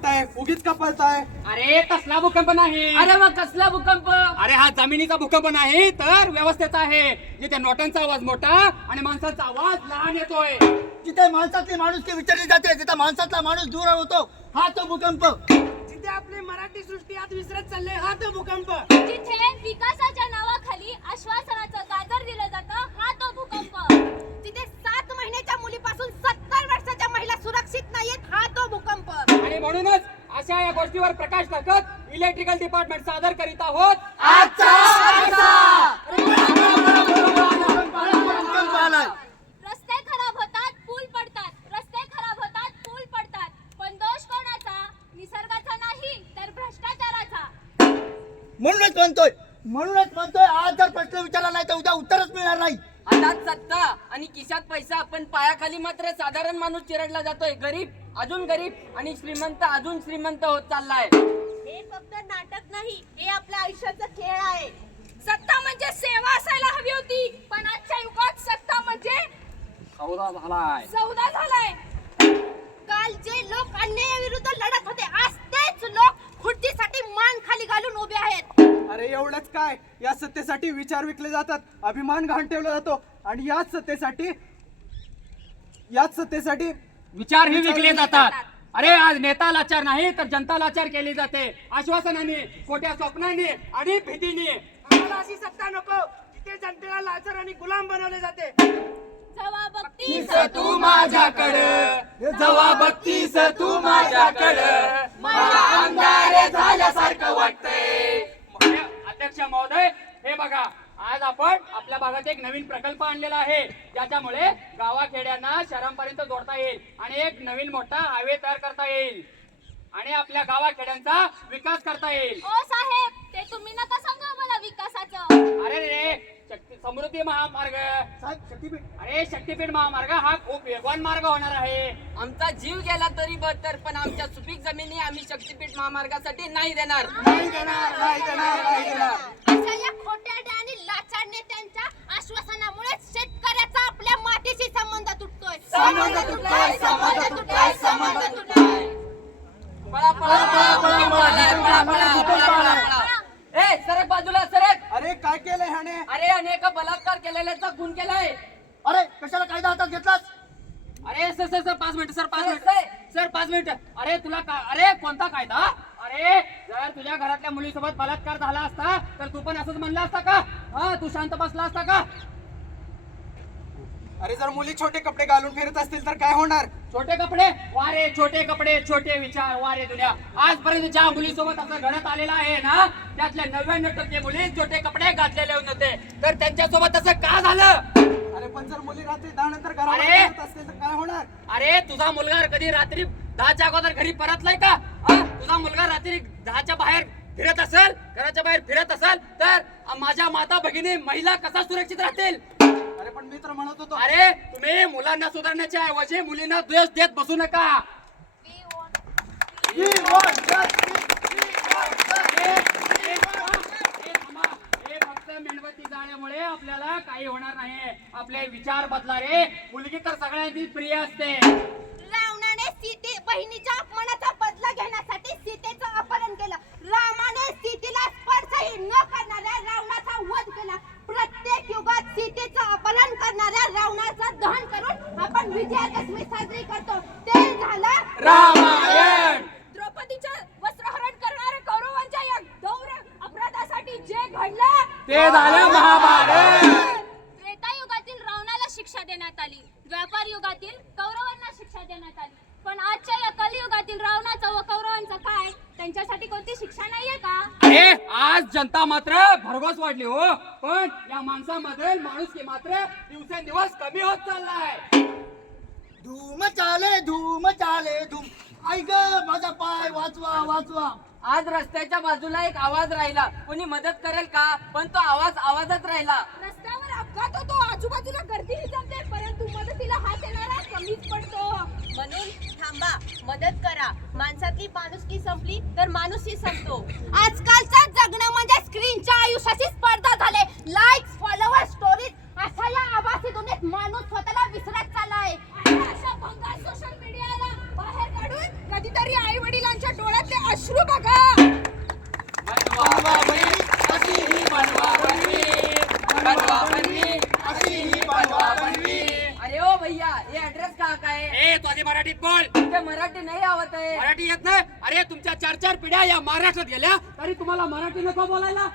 कुठे उगीच का पळताय? अरे कसला भूकंप नाही. अरे मग कसला भूकंप? अरे हा जमिनीचा भूकंप नाही तर व्यवस्थेचा आहे. जिथे नोटांचा आवाज मोठा आणि माणसाचा आवाज लहान येतोय. जिथे माणसातली माणुसकी विचारली जाते, जिथे माणसातला माणूस दूर होतो, हा तो भूकंप. जिथे आपली मराठी सृष्टी आज विसरत चालले, हा तो भूकंप. जिथे विकासाच्या नावाखाली आश्वासनाचं गाजर दिलं जातं, हा तो भूकंप. जिथे 7 महिन्याच्या मुलीपासून 70 वर्षाच्या महिला सुरक्षित नाहीयेत, हा तो भूकंप. आणि म्हणूनच अशा या गोष्टीवर प्रकाश टाकत इलेक्ट्रिकल डिपार्टमेंट सादर करीत आहोत भूकंप आलाय. रस्ते खराब होतात, पूल पडतात. रस्ते खराब होतात, पूल पडतात. पण दोष कोणाचा? निसर्गाचा नाही तर भ्रष्टाचाराचा. म्हणूनच म्हणतोय आज जर प्रश्न विचारला नाही तर उद्या उत्तरच मिळणार नाही. हातात सत्ता आणि खिशात पैसा, पण पायाखाली मात्र साधारण माणूस चिरडला जातोय. गरीब अजून गरीब आणि श्रीमंत अजून श्रीमंत होत चाललाय. हे फक्त नाटक नाही, हे आपल्या आयुष्याचा खेळ आहे. सत्ता म्हणजे सेवा असायला हवी होती, पण आजच्या युगात सत्ता म्हणजे सौदा झालाय. सौदा झालाय. काल जे लोक अन्यायाविरुद्ध लढत होते, आज तेच लोक खुर्चीसाठी मान खाली घालून उभे आहेत. अरे एवढंच काय, या सत्तेसाठी विचार विकले जातात, अभिमान घाण ठेवला जातो आणि याच सत्तेसाठी विचार ही विकले जातात. अरे आज नेता लाचार नाही तर जनता लाचार केली जाते. आश्वासनाने, खोट्या स्वप्नाने आणि भीतीने. आम्हाला अशी सत्ता नको जिथे जनतेला लाचार आणि गुलाम बनवले जाते. जेव्हा बघतीस तू माझ्याकडे, जेव्हा बघतीस तू माझ्याकडे, मला अंधारे झाल्यासारखं वाटतंय. अध्यक्ष महोदय, हे बघा, आज आपण आपल्या भागात एक नवीन प्रकल्प आणलेला आहे, ज्याच्यामुळे गावाखेड्यांना शहरांपर्यंत जोडता येईल आणि एक नवीन मोठा हायवे तयार करता येईल आणि आपल्या गावाखेड्यांचा विकास करता येईल. ओ साहेब, ते तुम्ही नका सांगा मला विकासाचं. अरे रे, समृद्धी महामार्ग, साहेब शक्तीपीठ. अरे शक्तीपीठ महामार्ग हा खूप वेगवान मार्ग होणार आहे. आमचा जीव गेला तरी बदतर, पण आमच्या सुपीक जमिनी आम्ही शक्तीपीठ महामार्गासाठी नाही देणार. अशा या खोट्याड्या आणि लाचार नेत्यांच्या आश्वासनामुळे शेतकऱ्याचा आपल्या मातीशी संबंध तुटतोय. पळा पळा पळा भूकंप आलाय, पळा पळा पळा पळा पळा. ए सरक बाजूला सरक. अरे काय केलंय ह्याने? अरे अनेक बलात्कार केलेल्याचा गुन्हा केलाय. अरे कशाला कायदा हातात घेतलास? अरे sir sir sir 5 minute sir 5 minute sir 5 minute. अरे तुला अरे कोणता कायदा? अरे जर तुझ्या घरातल्या मुलीसोबत बलात्कार झाला असता तर तू पण असंच म्हणला असता का? हा, तू शांत बसला असता का? अरे जर मुली छोटे कपडे घालून फिरत असतील तर काय होणार? छोटे कपडे वारे, छोटे कपडे छोटे विचार वारे दुनिया. आजपर्यंत ज्या मुलीसोबत असं घडत आलेलं आहे ना, त्यातल्या 99% मुली छोटे कपडे घातलेले होते. तर त्यांच्यासोबत असं का झालं? अरे पण जर मुली रात्री 10 नंतर घराबाहेर अरे! फिरत असतील तर काय होणार? अरे तुझा मुलगा कधी रात्री 10च्या अगोदर घरी परतलाय का? हा? तुझा मुलगा रात्री 10च्या बाहेर फिरत असेल, घराच्या बाहेर फिरत असेल तर माझ्या माता भगिनी महिला कसा सुरक्षित राहतील? अरे पण मी तर म्हणत होतो. अरे तुम्ही मुलांना सुधारण्याच्या ऐवजी मुलींना द्वेष देत बसू नका. We want justice. हे फक्त मेणबत्ती जाळल्यामुळे आपल्याला काही होणार नाही. आपले विचार बदला रे. मुलगी तर सगळ्यांची प्रिय असते. रावणाने सीते बहिणीच्या अपमानाचा बदला घेण्यासाठी सीतेचं अपहरण केलं. रामाने सीतेला स्पर्शही न करणाऱ्या रावणाचा वध केला. प्रत्येक युगात सीतेचं अपहरण करणाऱ्या रावणाचं दहन करून आपण विजयादशमी साजरी करतो. ते झालं रामायण. द्रौपदीचं वस्त्रहरण करणाऱ्या कौरवांच्या या गौर अपराधासाठी जे घडलं ते झालं महाभारत. त्रेता युगातील रावणाला शिक्षा देण्यात आली. द्वापार युगातील कौरवांना शिक्षा देण्यात आली. पण आजच्या या कलियुगातील रावणाचं व कौरवांचं काय? त्यांच्यासाठी कोणती शिक्षा नाहीये का? अरे आज जनता मात्र भरघोस वाढली हो, पण या माणसामध्ये माणुसकी मात्र दिवसेंदिवस कमी होत चाललाय. धूम चाले धूम. आई ग माझा पाय वाचवा वाचवा. आज रस्त्याच्या बाजूला एक आवाज राहिला. कोणी मदत करेल का? पण तो आवाज आवाजच राहिला. रस्त्यावर अपघात होतो, आजूबाजूला गर्दीही जमते, परंतु मदतीला हात येणारा कमीच पडतो. म्हणून थांबा, मदत करा. माणसातली माणुसकी संपली तर माणूसही संपतो. आजकालचं जगणं म्हणजे स्क्रीनच्या आयुष्याची स्पर्धा झाले. लाईक्स, फॉलोअर, स्टोरीज अशा या आभासी दुनियेत माणूस स्वतःला विसरत चाललाय. अशा भंगार सोशल मीडियाला बाहेर काढून कधीतरी आई वडिलांच्या बंडू काका. बनवा बनवी, अशी ही बनवा बनवी. बनवा बनवी, अशी ही बनवा बनवी. अरे ओ भैया, ये ऍड्रेस कहाँ का है? ए तू आधी मराठीत बोल. मुझे मराठी नहीं आवत है. मराठी येत नाही? अरे तुमच्या 4-4 पिढ्या या महाराष्ट्रात गेल्या तरी तुम्हाला मराठी नको बोलायला.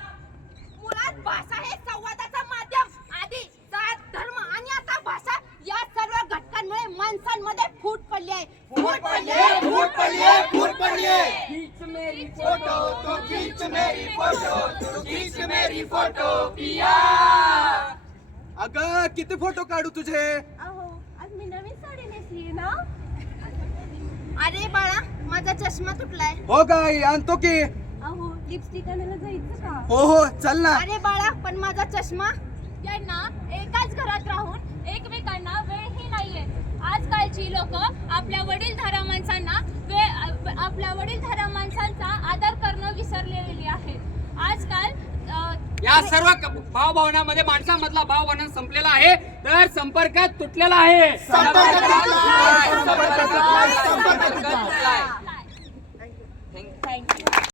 मुळात भाषा हे संवादाचं माध्यम. आधी जात, धर्म आणि आता भाषा या सर्व घटकांमुळे माणसांमध्ये फूट पडली आहे. फूट पडली आहे, फूट पडली आहे, फूट पडली आहे. खींच मेरी फोटो तो खींच मेरी फोटो, तो खींच मेरी फोटो पिया. अगं किती फोटो काढू तुझे? अहो आज मी नवीन साडी नेसली ना. अरे बाळा, माझा चष्मा तुटलाय. हो गाई आणतो की. अहो लिपस्टिक आणायला जायचं का? हो हो चल ना. अरे बाळा, पण माझा चष्मा. यांना एकाच घरात राहून एकमेकांना वेळही नाहीये. आजकालची लोक आपल्या वडीलधाऱ्या माणसांचा आदर करणं विसरलेली आहेत. आजकाल या सर्व भावभावनामध्ये माणसामधला भावभावना संपलेला आहे, तर संपर्क तुटलेला आहे. संपर्क तुटला आहे, संपर्क